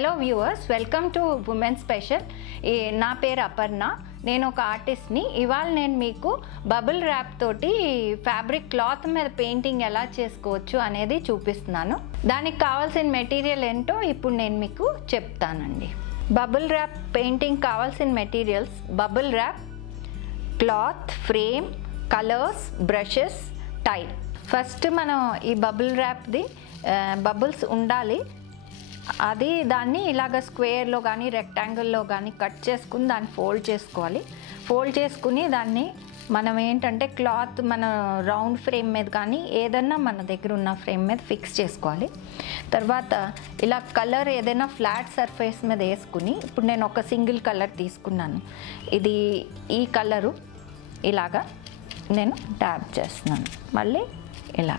Hello viewers, welcome to women special. నా పేరు అపర్ణ. నేను ఒక ఆర్టిస్ట్ని. ఇవాళ నేను మీకు బబుల్ ర్యాప్ తోటి ఫ్యాబ్రిక్ క్లాత్ మీద పెయింటింగ్ ఎలా చేసుకోవచ్చు అనేది చూపిస్తున్నాను. దానికి కావాల్సిన మెటీరియల్ ఏంటో ఇప్పుడు నేను మీకు చెప్తానండి. బబుల్ ర్యాప్ పెయింటింగ్ కావాల్సిన materials: bubble wrap, cloth, frame, colours, brushes, tile. First మనం ఈ బబుల్ ర్యాప్ది బబుల్స్ ఉండాలి. దాన్ని ఇలాగ స్క్వేర్లో కానీ రెక్టాంగిల్లో కానీ కట్ చేసుకుని దాన్ని ఫోల్డ్ చేసుకోవాలి. ఫోల్డ్ చేసుకుని దాన్ని మనం ఏంటంటే క్లాత్ మన రౌండ్ ఫ్రేమ్ మీద కానీ ఏదన్నా మన దగ్గర ఉన్న ఫ్రేమ్ మీద ఫిక్స్ చేసుకోవాలి. తర్వాత ఇలా కలర్ ఏదైనా ఫ్లాట్ సర్ఫేస్ మీద వేసుకుని, ఇప్పుడు నేను ఒక సింగిల్ కలర్ తీసుకున్నాను. ఈ కలరు ఇలాగా నేను ట్యాప్ చేస్తున్నాను. మళ్ళీ ఇలా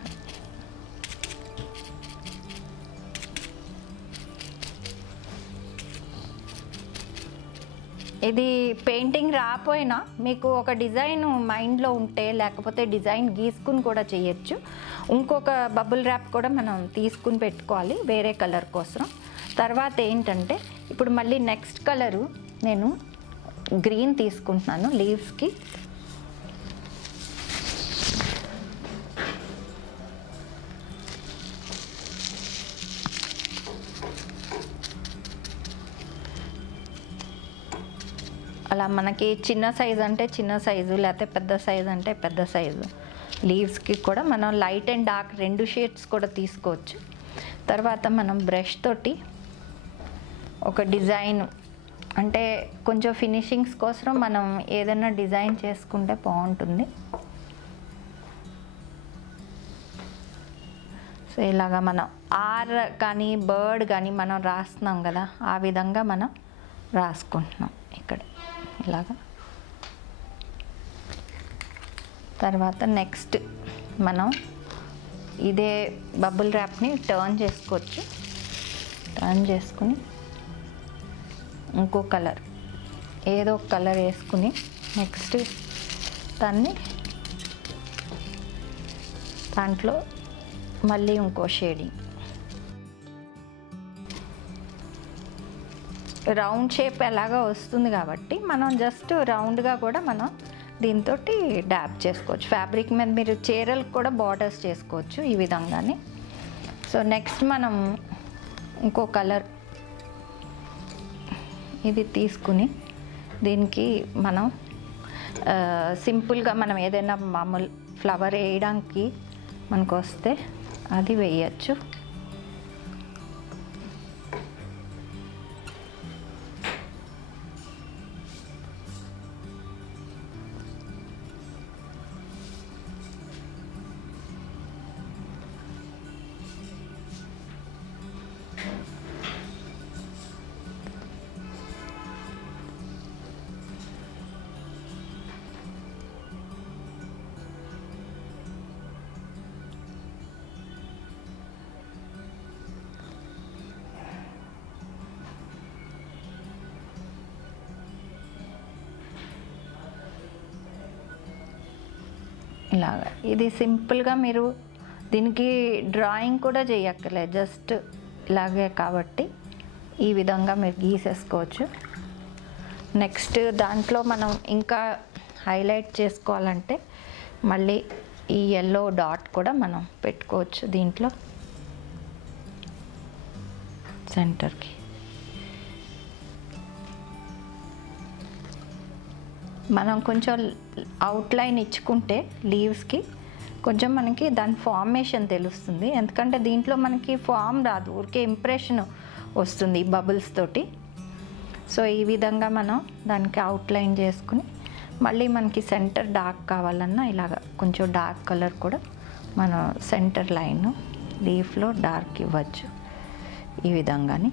ఇది పెయింటింగ్ రాపోయినా మీకు ఒక డిజైన్ మైండ్లో ఉంటే, లేకపోతే డిజైన్ గీసుకుని కూడా చేయొచ్చు. ఇంకొక బబుల్ ర్యాప్ కూడా మనం తీసుకుని పెట్టుకోవాలి వేరే కలర్ కోసం. తర్వాత ఏంటంటే ఇప్పుడు మళ్ళీ నెక్స్ట్ కలరు నేను గ్రీన్ తీసుకుంటున్నాను లీవ్స్కి. అలా మనకి చిన్న సైజు అంటే చిన్న సైజు, లేకపోతే పెద్ద సైజు అంటే పెద్ద సైజు లీవ్స్కి కూడా మనం లైట్ అండ్ డార్క్ రెండు షేడ్స్ కూడా తీసుకోవచ్చు. తర్వాత మనం బ్రష్ తోటి ఒక డిజైన్, అంటే కొంచెం ఫినిషింగ్స్ కోసం మనం ఏదైనా డిజైన్ చేసుకుంటే బాగుంటుంది. సో ఇలాగా మనం ఆర్ కానీ బర్డ్ కానీ మనం రాస్తున్నాం కదా, ఆ విధంగా మనం రాసుకుంటున్నాం ఇక్కడ ఇలాగా. తర్వాత నెక్స్ట్ మనం ఇదే బబుల్ ర్యాప్ని టర్న్ చేసుకోవచ్చు. టర్న్ చేసుకుని ఇంకో కలర్ ఏదో ఒక కలర్ వేసుకుని నెక్స్ట్ దాంట్లో మళ్ళీ ఇంకో షేడింగ్. రౌండ్ షేప్ ఎలాగా వస్తుంది కాబట్టి మనం జస్ట్ రౌండ్గా కూడా మనం దీంతో డ్యాప్ చేసుకోవచ్చు. ఫ్యాబ్రిక్ మీద మీరు చీరలకు కూడా బార్డర్స్ చేసుకోవచ్చు ఈ విధంగానే. సో నెక్స్ట్ మనం ఇంకో కలర్ ఇది తీసుకుని దీనికి మనం సింపుల్గా మనం ఏదైనా మామూలు ఫ్లవర్ వేయడానికి మనకు వస్తే అది వేయచ్చు. ఇలాగా ఇది సింపుల్గా మీరు దీనికి డ్రాయింగ్ కూడా చేయక్కర్లేదు, జస్ట్ ఇలాగే కాబట్టి ఈ విధంగా మీరు గీసేసుకోవచ్చు. నెక్స్ట్ దాంట్లో మనం ఇంకా హైలైట్ చేసుకోవాలంటే మళ్ళీ ఈ ఎల్లో డాట్ కూడా మనం పెట్టుకోవచ్చు దీంట్లో సెంటర్కి. మనం కొంచెం అవుట్లైన్ ఇచ్చుకుంటే లీవ్స్కి కొంచెం మనకి దాని ఫార్మేషన్ తెలుస్తుంది. ఎందుకంటే దీంట్లో మనకి ఫామ్ రాదు, ఊరికే ఇంప్రెషన్ వస్తుంది బబుల్స్ తోటి. సో ఈ విధంగా మనం దానికి అవుట్లైన్ చేసుకుని మళ్ళీ మనకి సెంటర్ డార్క్ కావాలన్నా ఇలాగ కొంచెం డార్క్ కలర్ కూడా మనం సెంటర్ లైన్ లీఫ్లో డార్క్ ఇవ్వచ్చు ఈ విధంగాని.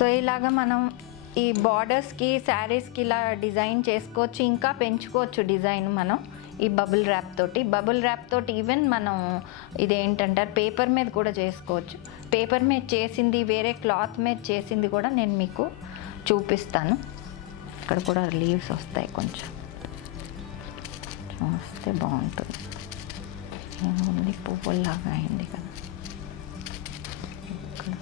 సో ఇలాగ మనం ఈ బార్డర్స్కి శారీస్కి ఇలా డిజైన్ చేసుకోవచ్చు, ఇంకా పెంచుకోవచ్చు డిజైన్ మనం ఈ బబుల్ ర్యాప్ తోటి. బబుల్ ర్యాప్ తోటి ఈవెన్ మనం ఇదేంటంటారు పేపర్ మీద కూడా చేసుకోవచ్చు. పేపర్ మీద చేసింది, వేరే క్లాత్ మీద చేసింది కూడా నేను మీకు చూపిస్తాను. ఇక్కడ కూడా లీవ్స్ వస్తాయి కొంచెం. వస్తే బాగుంటుంది. ఏముంది, పువ్వుల్లాగా అయింది కదా. ఇక్కడ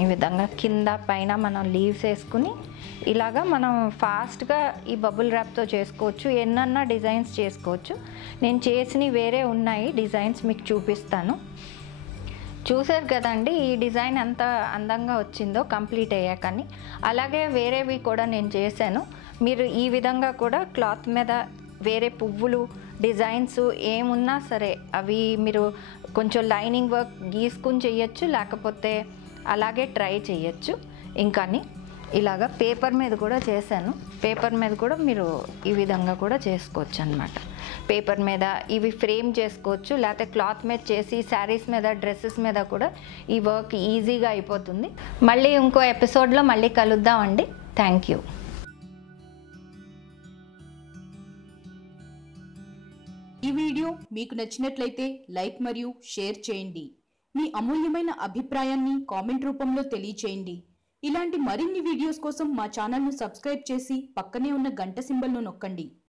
ఈ విధంగా కింద పైన మనం లీవ్స్ వేసుకుని ఇలాగా మనం ఫాస్ట్గా ఈ బబుల్ ర్యాప్తో చేసుకోవచ్చు. ఎన్నన్నా డిజైన్స్ చేసుకోవచ్చు. నేను చేసినవి వేరే ఉన్నాయి డిజైన్స్, మీకు చూపిస్తాను. చూసారు కదండి ఈ డిజైన్ ఎంత అందంగా వచ్చిందో కంప్లీట్ అయ్యాకని. అలాగే వేరేవి కూడా నేను చేశాను. మీరు ఈ విధంగా కూడా క్లాత్ మీద వేరే పువ్వులు డిజైన్స్ ఏమున్నా సరే అవి మీరు కొంచెం లైనింగ్ వర్క్ గీసుకుని చేయొచ్చు, లేకపోతే అలాగే ట్రై చేయొచ్చు. ఇంకాని ఇలాగా పేపర్ మీద కూడా చేశాను. పేపర్ మీద కూడా మీరు ఈ విధంగా కూడా చేసుకోవచ్చు అన్నమాట. పేపర్ మీద ఇవి ఫ్రేమ్ చేసుకోవచ్చు, లేకపోతే క్లాత్ మీద చేసి శారీస్ మీద డ్రెస్సెస్ మీద కూడా ఈ వర్క్ ఈజీగా అయిపోతుంది. మళ్ళీ ఇంకో ఎపిసోడ్లో మళ్ళీ కలుద్దామండి. Thank you. ఈ వీడియో మీకు నచ్చినట్లయితే లైక్ మరియు షేర్ చేయండి. మీ అమూల్యమైన అభిప్రాయాన్ని కామెంట్ రూపంలో తెలియచేయండి. ఇలాంటి మరిన్ని వీడియోస్ కోసం మా ఛానల్ను సబ్స్క్రైబ్ చేసి పక్కనే ఉన్న గంట సింబల్ను నొక్కండి.